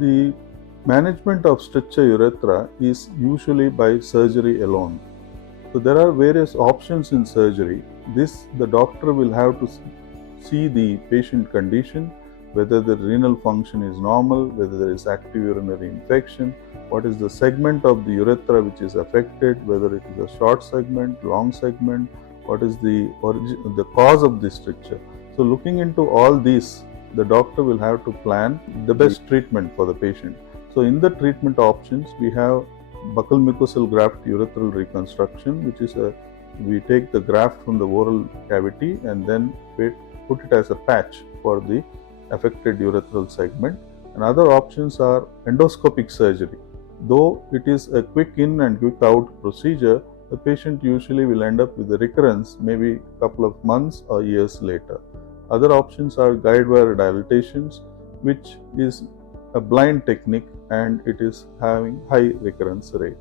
The management of stricture urethra is usually by surgery alone. So there are various options in surgery. The doctor will have to see the patient condition, whether the renal function is normal, whether there is active urinary infection, what is the segment of the urethra which is affected, whether it is a short segment, long segment, what is the cause of the stricture. So looking into all these, the doctor will have to plan the best treatment for the patient. So in the treatment options, we have buccal mucosal graft urethral reconstruction, which is we take the graft from the oral cavity and then put it as a patch for the affected urethral segment. And other options are endoscopic surgery. Though it is a quick in and quick out procedure, the patient usually will end up with a recurrence maybe a couple of months or years later. Other options are guide wire dilatations, which is a blind technique and it is having high recurrence rate.